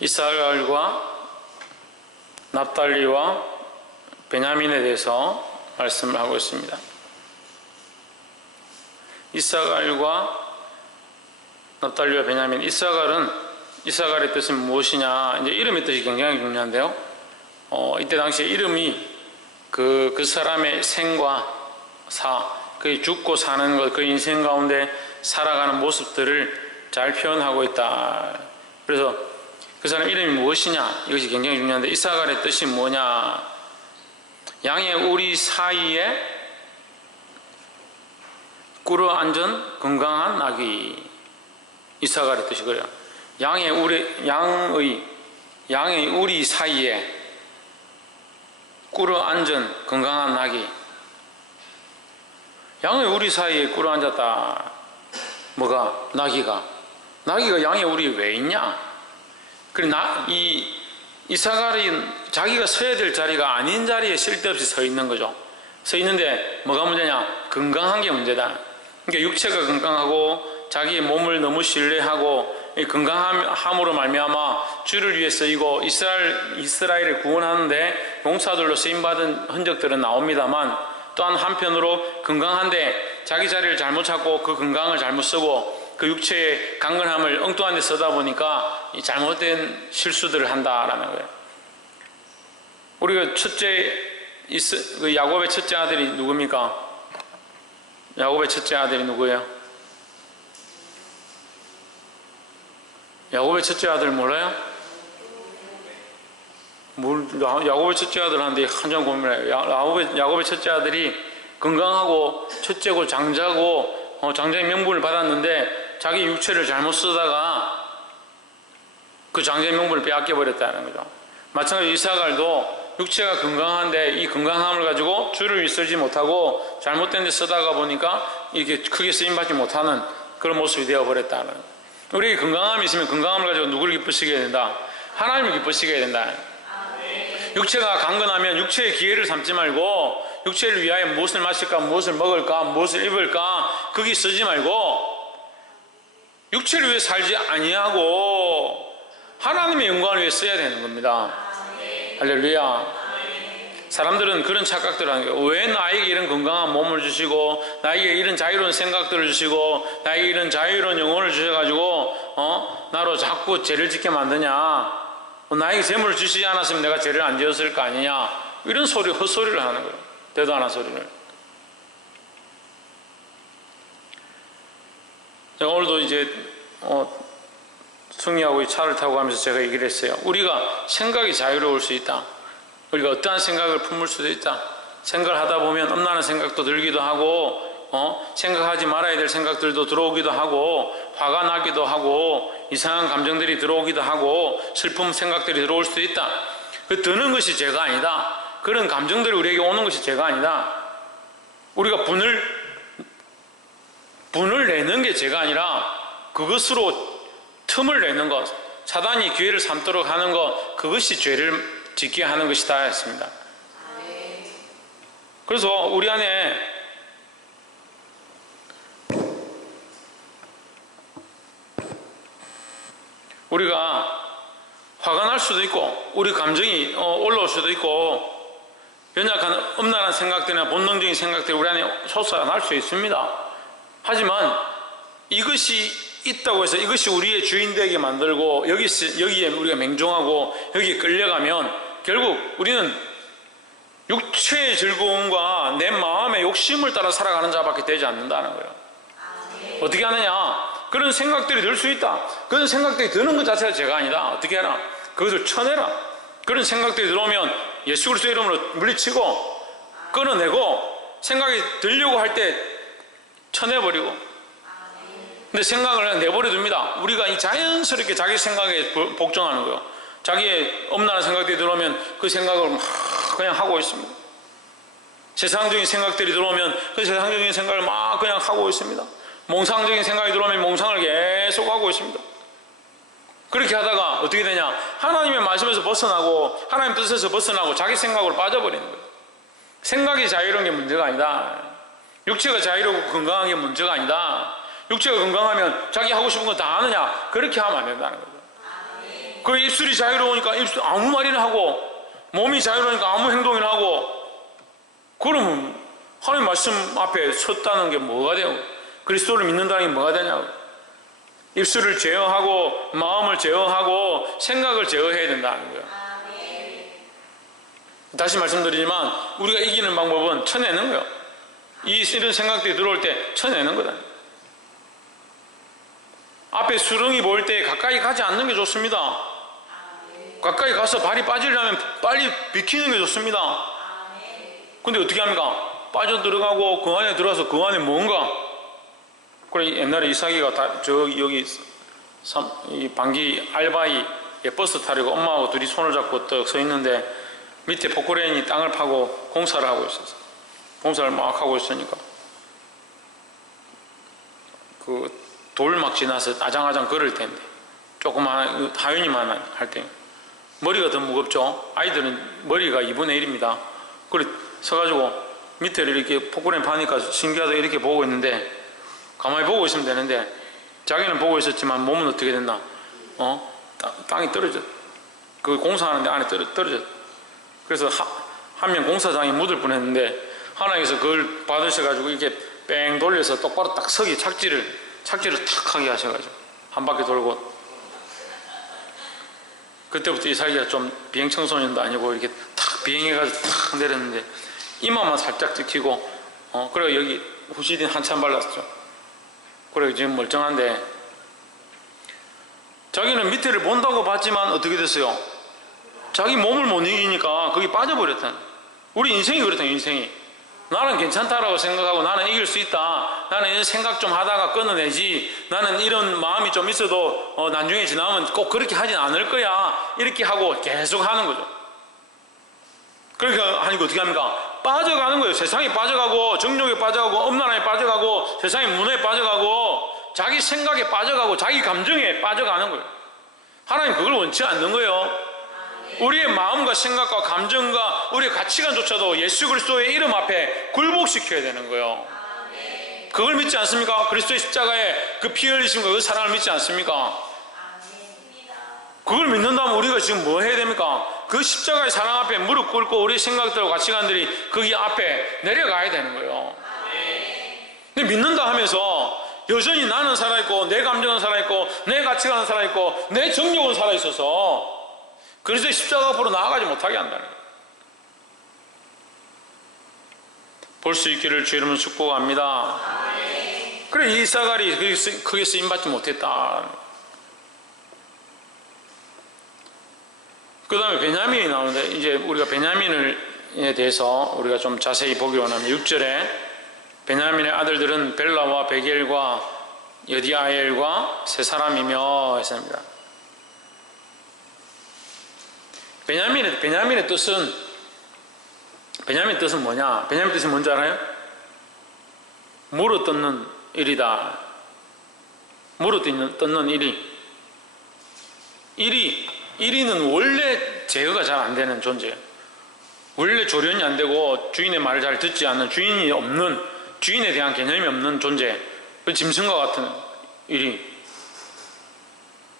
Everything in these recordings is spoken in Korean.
이스라엘과 납달리와 베냐민에 대해서 말씀을 하고 있습니다. 이사갈과 납달리와 베냐민. 이사갈의 뜻은 무엇이냐? 이제 이름의 뜻이 굉장히 중요한데요. 이때 당시에 이름이 그 사람의 생과 사, 그의 죽고 사는 것, 그 인생 가운데 살아가는 모습들을 잘 표현하고 있다. 그래서 그 사람 이름이 무엇이냐? 이것이 굉장히 중요한데, 이사갈의 뜻이 뭐냐? 양의 우리 사이에 꿇어 앉은 건강한 낙이. 이사갈의 뜻이 그래요. 양의 우리 사이에 꿇어 앉은 건강한 낙이. 양의 우리 사이에 꿇어 앉았다. 뭐가? 나귀가 양의 우리에 왜 있냐? 그래, 이사갈이 자기가 서야 될 자리가 아닌 자리에 쓸데없이 서 있는 거죠. 서 있는데 뭐가 문제냐? 건강한 게 문제다. 그러니까 육체가 건강하고 자기의 몸을 너무 신뢰하고 건강함으로 말미암아 주를 위해 쓰이고 이스라엘을 구원하는데 용사들로 쓰임받은 흔적들은 나옵니다만, 또한 한편으로 건강한데 자기 자리를 잘못 찾고 그 건강을 잘못 쓰고 그 육체의 강건함을 엉뚱한 데 쓰다 보니까 잘못된 실수들을 한다라는 거예요. 우리가 야곱의 첫째 아들이 누굽니까? 야곱의 첫째 아들이 누구예요? 야곱의 첫째 아들 몰라요? 야곱의 첫째 아들 하는데 한참 고민해요. 야곱의 첫째 아들이 건강하고 첫째고 장자고 장자의 명분을 받았는데 자기 육체를 잘못 쓰다가 그 장자의 명분을 빼앗겨 버렸다는 거죠. 마찬가지로 이사갈도 육체가 건강한데 이 건강함을 가지고 주를 위해 쓰지 못하고 잘못된 데 쓰다가 보니까 이게 크게 쓰임받지 못하는 그런 모습이 되어버렸다는 거예요. 우리 건강함이 있으면 건강함을 가지고 누구를 기쁘시게 해야 된다? 하나님을 기쁘시게 해야 된다. 육체가 강건하면 육체의 기회를 삼지 말고 육체를 위하여 무엇을 마실까, 무엇을 먹을까, 무엇을 입을까 거기 쓰지 말고 육체를 위해 살지 아니하고 하나님의 영광을 위해 써야 되는 겁니다. 할렐루야. 사람들은 그런 착각들을 하는 거예요. 왜 나에게 이런 건강한 몸을 주시고 나에게 이런 자유로운 생각들을 주시고 나에게 이런 자유로운 영혼을 주셔가지고 나로 자꾸 죄를 짓게 만드냐? 나에게 재물을 주시지 않았으면 내가 죄를 안 지었을 거 아니냐? 이런 헛소리를 하는 거예요. 대도 안 한 소리를. 제가 오늘도 이제 승리하고 차를 타고 가면서 제가 얘기를 했어요. 우리가 생각이 자유로울 수 있다. 우리가 어떠한 생각을 품을 수도 있다. 생각을 하다 보면 엄란한 생각도 들기도 하고 생각하지 말아야 될 생각들도 들어오기도 하고 화가 나기도 하고 이상한 감정들이 들어오기도 하고 슬픔 생각들이 들어올 수도 있다. 그 드는 것이 죄가 아니다. 그런 감정들이 우리에게 오는 것이 죄가 아니다. 우리가 분을 내는 게 죄가 아니라 그것으로 틈을 내는 것, 사단이 기회를 삼도록 하는 것, 그것이 죄를 짓게 하는 것이다 했습니다. 그래서 우리 안에 우리가 화가 날 수도 있고 우리 감정이 올라올 수도 있고 연약한 엄란한 생각들이나 본능적인 생각들이 우리 안에 솟아날 수 있습니다. 하지만 이것이 있다고 해서 이것이 우리의 주인 되게 만들고 여기에 우리가 맹종하고 여기에 끌려가면 결국 우리는 육체의 즐거움과 내 마음의 욕심을 따라 살아가는 자밖에 되지 않는다는 거예요. 어떻게 하느냐? 그런 생각들이 들 수 있다. 그런 생각들이 드는 것 자체가 죄가 아니다. 어떻게 하나? 그것을 쳐내라. 그런 생각들이 들어오면 예수 그리스도의 이름으로 물리치고 끊어내고 생각이 들려고 할 때 쳐내버리고. 근데 생각을 그냥 내버려 둡니다. 우리가 이 자연스럽게 자기 생각에 복종하는 거예요. 자기의 엄란한 생각들이 들어오면 그 생각을 막 그냥 하고 있습니다. 세상적인 생각들이 들어오면 그 세상적인 생각을 막 그냥 하고 있습니다. 몽상적인 생각이 들어오면 몽상을 계속 하고 있습니다. 그렇게 하다가 어떻게 되냐? 하나님의 말씀에서 벗어나고 하나님 뜻에서 벗어나고 자기 생각으로 빠져버리는 거예요. 생각이 자유로운 게 문제가 아니다. 육체가 자유롭고 건강한 게 문제가 아니다. 육체가 건강하면 자기 하고 싶은 거 다 하느냐? 그렇게 하면 안 된다는 거죠. 그 입술이 자유로우니까 입술 아무 말이나 하고, 몸이 자유로우니까 아무 행동이나 하고. 그러면 하나님 말씀 앞에 섰다는 게 뭐가 돼요? 그리스도를 믿는다는 게 뭐가 되냐고. 입술을 제어하고 마음을 제어하고 생각을 제어해야 된다는 거예요. 다시 말씀드리지만 우리가 이기는 방법은 쳐내는 거예요. 이런 생각들이 들어올 때 쳐내는 거다. 앞에 수렁이 보일 때 가까이 가지 않는 게 좋습니다. 가까이 가서 발이 빠지려면 빨리 비키는 게 좋습니다. 근데 어떻게 합니까? 빠져들어가고 그 안에 들어와서 그 안에 뭔가. 그래, 옛날에 이삭이가 여기 이 방기 알바이 버스 타려고 엄마하고 둘이 손을 잡고 떡 서 있는데 밑에 포크레인이 땅을 파고 공사를 하고 있었어. 공사를 막 하고 있으니까 그 돌 막 지나서 아장아장 걸을 텐데 조그만 하윤이만 할 때 머리가 더 무겁죠. 아이들은 머리가 2분의 1입니다. 그래 서가지고 밑에를 이렇게 포크레인 파니까 신기하다 이렇게 보고 있는데 가만히 보고 있으면 되는데 자기는 보고 있었지만 몸은 어떻게 됐나? 땅이 떨어져. 그 공사하는데 안에 떨어져. 그래서 한 명 공사장이 묻을 뻔했는데 하나님께서 그걸 받으셔가지고 이렇게 뺑 돌려서 똑바로 딱 서기 착지를 탁 하게 하셔가지고 한 바퀴 돌고. 그때부터 이삭이가 좀 비행 청소년도 아니고 이렇게 탁 비행해가지고 탁 내렸는데 이마만 살짝 찍히고 그리고 여기 후시딘 한참 발랐죠. 그리고 지금 멀쩡한데 자기는 밑에를 본다고 봤지만 어떻게 됐어요? 자기 몸을 못 이기니까 거기 빠져버렸다. 우리 인생이 그렇다. 인생이 나는 괜찮다라고 생각하고 나는 이길 수 있다. 나는 이런 생각 좀 하다가 끊어내지. 나는 이런 마음이 좀 있어도 나중에 지나면 꼭 그렇게 하진 않을 거야. 이렇게 하고 계속 하는 거죠. 그러니까 하니까 어떻게 합니까? 빠져가는 거예요. 세상에 빠져가고 정욕에 빠져가고 엄란함에 빠져가고 세상의 문화에 빠져가고 자기 생각에 빠져가고 자기 감정에 빠져가는 거예요. 하나님 그걸 원치 않는 거예요. 우리의 마음과 생각과 감정과 우리의 가치관조차도 예수 그리스도의 이름 앞에 굴복시켜야 되는 거예요. 그걸 믿지 않습니까? 그리스도의 십자가에 그 피 흘리심과 그 사랑을 믿지 않습니까? 그걸 믿는다면 우리가 지금 뭐 해야 됩니까? 그 십자가의 사랑 앞에 무릎 꿇고 우리의 생각들과 가치관들이 거기 앞에 내려가야 되는 거예요. 근데 믿는다 하면서 여전히 나는 살아있고 내 감정은 살아있고 내 가치관은 살아있고 내 정욕은 살아있어서 그리스도의 십자가 앞으로 나아가지 못하게 한다는 거예요. 볼 수 있기를 주 이름으로 축복합니다. 그래 이사갈이 크게 쓰임받지 못했다. 그 다음에 베냐민이 나오는데 이제 우리가 베냐민에 대해서 우리가 좀 자세히 보기 원하면 6절에 베냐민의 아들들은 벨라와 베겔과 여디아엘과 세 사람이며 했습니다. 베냐민의 뜻은 뭐냐? 베냐민 뜻이 뭔지 알아요? 물어 뜯는 일이다. 물어 뜯는 일이는 원래 제어가 잘 안 되는 존재예요. 원래 조련이 안 되고 주인의 말을 잘 듣지 않는 주인에 대한 개념이 없는 존재. 짐승과 같은 일이.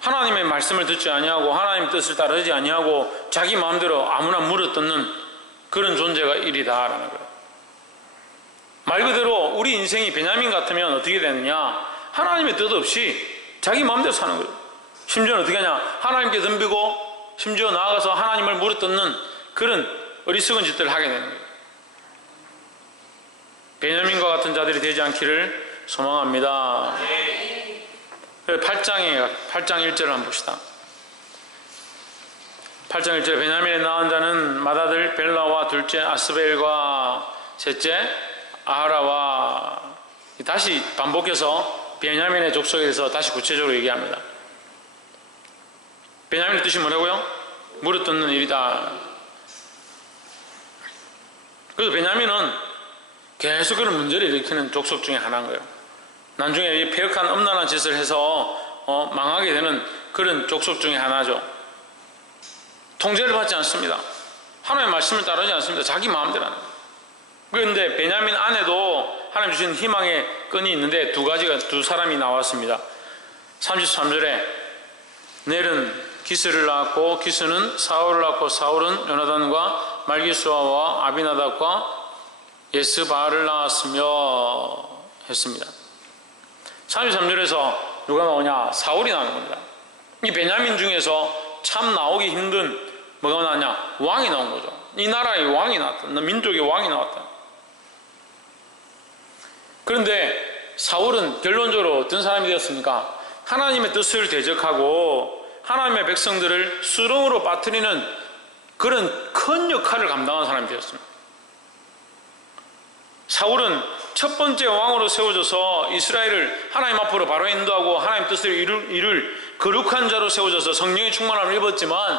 하나님의 말씀을 듣지 아니하고 하나님의 뜻을 따르지 아니하고 자기 마음대로 아무나 물어뜯는 그런 존재가 일이다라는 거예요. 말 그대로 우리 인생이 베냐민 같으면 어떻게 되느냐? 하나님의 뜻 없이 자기 마음대로 사는 거예요. 심지어는 어떻게 하냐? 하나님께 덤비고 심지어 나아가서 하나님을 물어뜯는 그런 어리석은 짓들을 하게 되는 거예요. 베냐민과 같은 자들이 되지 않기를 소망합니다. 8장 1절을 한번 봅시다. 8장 1절에 베냐민에 낳은 자는 맏아들 벨라와 둘째 아스벨과 셋째 아하라와. 다시 반복해서 베냐민의 족속에 대해서 다시 구체적으로 얘기합니다. 베냐민의 뜻이 뭐라고요? 물어뜯는 일이다. 그래서 베냐민은 계속 그런 문제를 일으키는 족속 중에 하나인 거예요. 나중에 이 폐역한 엄란한 짓을 해서 망하게 되는 그런 족속 중에 하나죠. 통제를 받지 않습니다. 하나님의 말씀을 따르지 않습니다. 자기 마음대로 하는 거예요. 그런데 베냐민 안에도 하나님 주신 희망의 끈이 있는데 두 사람이 나왔습니다. 33절에 넬은 기스를 낳았고 기스는 사울을 낳고 사울은 요나단과 말기수아와 아비나답과 예스바알을 낳았으며 했습니다. 33절에서 누가 나오냐? 사울이 나오는 겁니다. 이 베냐민 중에서 참 나오기 힘든 뭐가 나왔냐? 왕이 나온 거죠. 이 나라의 왕이 나왔다. 민족의 왕이 나왔다. 그런데 사울은 결론적으로 어떤 사람이 되었습니까? 하나님의 뜻을 대적하고 하나님의 백성들을 수렁으로 빠뜨리는 그런 큰 역할을 감당한 사람이 되었습니다. 사울은 첫 번째 왕으로 세워져서 이스라엘을 하나님 앞으로 바로 인도하고 하나님 뜻을 이룰 거룩한 자로 세워져서 성령의 충만함을 입었지만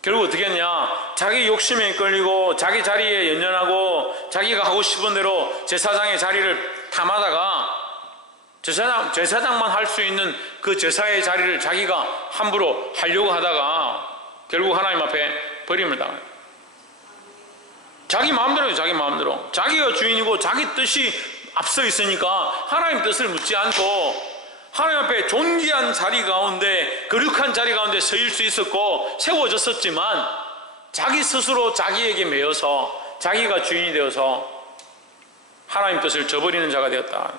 결국 어떻게 했냐? 자기 욕심에 끌리고 자기 자리에 연연하고 자기가 하고 싶은 대로 제사장의 자리를 탐하다가 제사장만 할 수 있는 그 제사의 자리를 자기가 함부로 하려고 하다가 결국 하나님 앞에 버림을 당해요. 자기 마음대로요. 자기 마음대로. 자기가 주인이고 자기 뜻이 앞서 있으니까 하나님 뜻을 묻지 않고 하나님 앞에 존귀한 자리 가운데 거룩한 자리 가운데 서일 수 있었고 세워졌었지만 자기 스스로 자기에게 매여서 자기가 주인이 되어서 하나님 뜻을 저버리는 자가 되었다.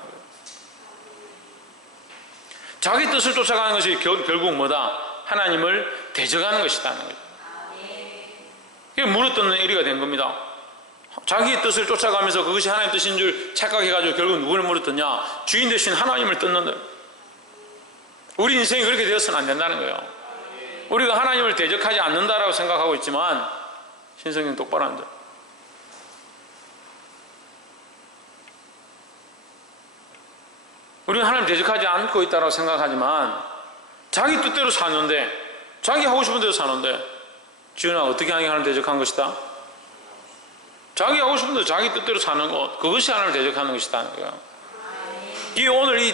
자기 뜻을 쫓아가는 것이 결국 뭐다? 하나님을 대적하는 것이다는 거죠. 이게 물어뜯는 일이가 된 겁니다. 자기의 뜻을 쫓아가면서 그것이 하나님 뜻인 줄 착각해가지고 결국 누구를 물어뜯냐? 주인 대신 하나님을 뜯는다. 우리 인생이 그렇게 되어서는 안 된다는 거예요. 우리가 하나님을 대적하지 않는다라고 생각하고 있지만 신성경 똑바로 한다. 우리는 하나님 대적하지 않고 있다고 생각하지만 자기 뜻대로 사는데 자기 하고 싶은 대로 사는데 지훈아 어떻게 하나님 대적한 것이다? 자기 하고 싶은 대로 자기 뜻대로 사는 것 그것이 하나님을 대적하는 것이다는 거예요. 이 오늘 이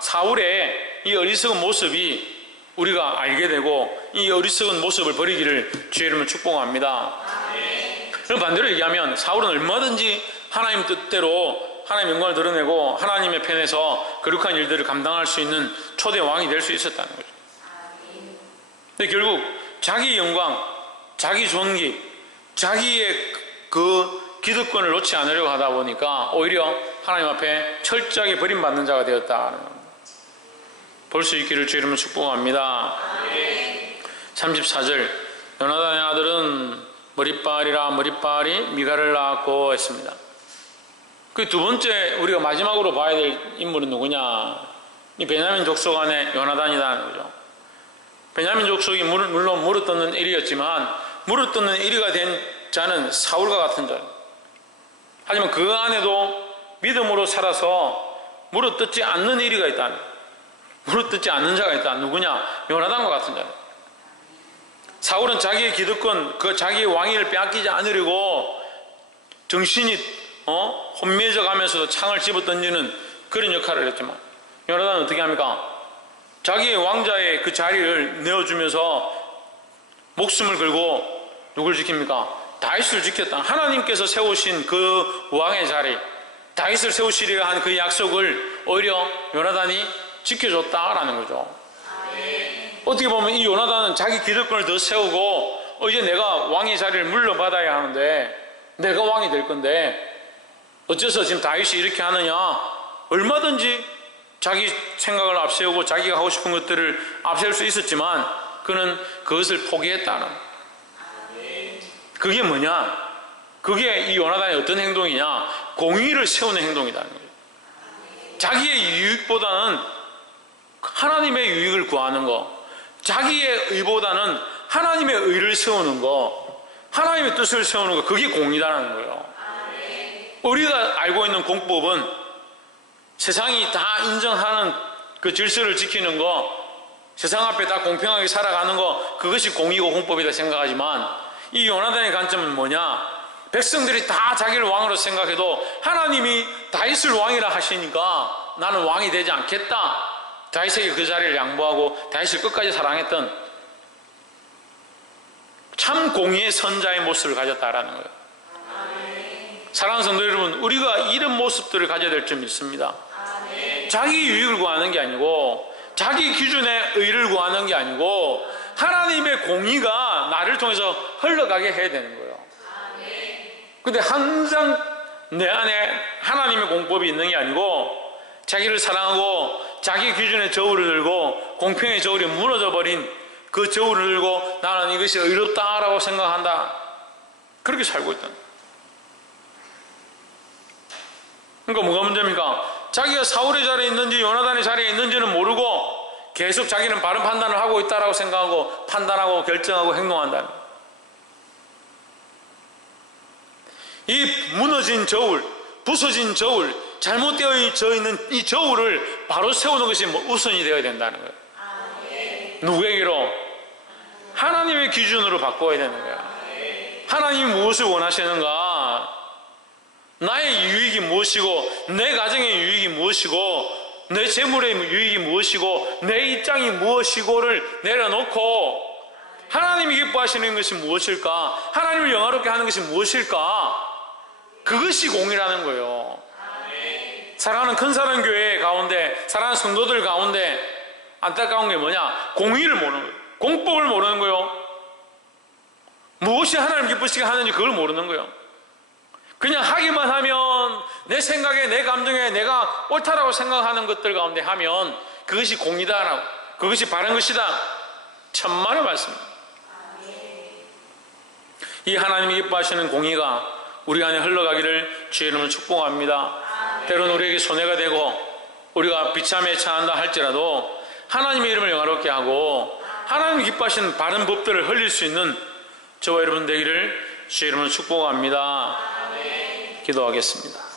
사울의 이 어리석은 모습이 우리가 알게 되고 이 어리석은 모습을 버리기를 주의 이름으로 축복합니다. 그럼 반대로 얘기하면 사울은 얼마든지 하나님 뜻대로 하나님의 영광을 드러내고 하나님의 편에서 거룩한 일들을 감당할 수 있는 초대 왕이 될 수 있었다는 거죠. 근데 결국 자기 영광, 자기 존귀, 자기의 그 기득권을 놓지 않으려고 하다 보니까 오히려 하나님 앞에 철저하게 버림받는 자가 되었다는 겁니다. 볼 수 있기를 주의 이름으로 축복합니다. 34절 요나단의 아들은 머릿발이라 머릿발이 미가를 낳았고 했습니다. 그 두 번째 우리가 마지막으로 봐야 될 인물은 누구냐? 이 베냐민 족속 안에 요나단이라는 거죠. 베냐민 족속이 물론 물어뜯는 일이었지만 물어뜯는 일이가 된 자는 사울과 같은 자. 하지만 그 안에도 믿음으로 살아서 물어뜯지 않는 일이가 있다. 물어뜯지 않는 자가 있다. 누구냐? 요나단과 같은 자. 사울은 자기의 기득권, 그 자기의 왕위를 빼앗기지 않으려고 정신이 혼미해져 가면서도 창을 집어던지는 그런 역할을 했지만 요나단은 어떻게 합니까? 자기의 왕자의 그 자리를 내어주면서 목숨을 걸고 누굴 지킵니까? 다윗을 지켰다. 하나님께서 세우신 그 왕의 자리, 다윗을 세우시리라 한 그 약속을 오히려 요나단이 지켜줬다라는 거죠. 어떻게 보면 이 요나단은 자기 기득권을 더 세우고 이제 내가 왕의 자리를 물려받아야 하는데 내가 왕이 될 건데 어째서 지금 다윗이 이렇게 하느냐? 얼마든지 자기 생각을 앞세우고 자기가 하고 싶은 것들을 앞세울 수 있었지만 그는 그것을 포기했다는. 그게 뭐냐? 그게 이 요나단의 어떤 행동이냐? 공의를 세우는 행동이라는 거예요. 자기의 유익보다는 하나님의 유익을 구하는 거, 자기의 의보다는 하나님의 의를 세우는 거, 하나님의 뜻을 세우는 거, 그게 공의라는 거예요. 우리가 알고 있는 공법은 세상이 다 인정하는 그 질서를 지키는 거, 세상 앞에 다 공평하게 살아가는 거, 그것이 공의고 공법이다 생각하지만 이 요나단의 관점은 뭐냐? 백성들이 다 자기를 왕으로 생각해도 하나님이 다윗을 왕이라 하시니까 나는 왕이 되지 않겠다. 다윗에게 그 자리를 양보하고 다윗을 끝까지 사랑했던 참 공의의 선자의 모습을 가졌다라는 거예요. 사랑하는 성도 여러분, 우리가 이런 모습들을 가져야 될 점 있습니다. 자기 유익을 구하는 게 아니고 자기 기준의 의를 구하는 게 아니고 하나님의 공의가 나를 통해서 흘러가게 해야 되는 거예요. 근데 항상 내 안에 하나님의 공법이 있는 게 아니고 자기를 사랑하고 자기 기준의 저울을 들고 공평의 저울이 무너져 버린 그 저울을 들고 나는 이것이 의롭다라고 생각한다. 그렇게 살고 있다. 그러니까 뭐가 문제입니까? 자기가 사울의 자리에 있는지 요나단의 자리에 있는지는 모르고 계속 자기는 바른 판단을 하고 있다라고 생각하고 판단하고 결정하고 행동한다는 거예요. 이 무너진 저울, 부서진 저울, 잘못되어 있는 이 저울을 바로 세우는 것이 우선이 되어야 된다는 거예요. 누구에게로? 하나님의 기준으로 바꿔야 되는 거야. 하나님이 무엇을 원하시는가? 나의 유익이 무엇이고 내 가정의 유익이 무엇이고 내 재물의 유익이 무엇이고 내 입장이 무엇이고를 내려놓고 하나님이 기뻐하시는 것이 무엇일까? 하나님을 영화롭게 하는 것이 무엇일까? 그것이 공이라는 거예요. 사랑하는 큰사랑교회 가운데 사랑하는 성도들 가운데 안타까운 게 뭐냐? 공의를 모르는 거예요. 공법을 모르는 거예요. 무엇이 하나님 기쁘시게 하는지 그걸 모르는 거예요. 그냥 하기만 하면 내 생각에 내 감정에 내가 옳다라고 생각하는 것들 가운데 하면 그것이 공이다라고, 그것이 바른 것이다. 천만의 말씀입니다. 이 하나님이 기뻐하시는 공의가 우리 안에 흘러가기를 주의 이름으로 축복합니다. 때로는 우리에게 손해가 되고 우리가 비참에 처한다 할지라도 하나님의 이름을 영화롭게 하고 하나님이 기뻐하시는 바른 법들을 흘릴 수 있는 저와 여러분 되기를 주의 이름으로 축복합니다. 기도하겠습니다.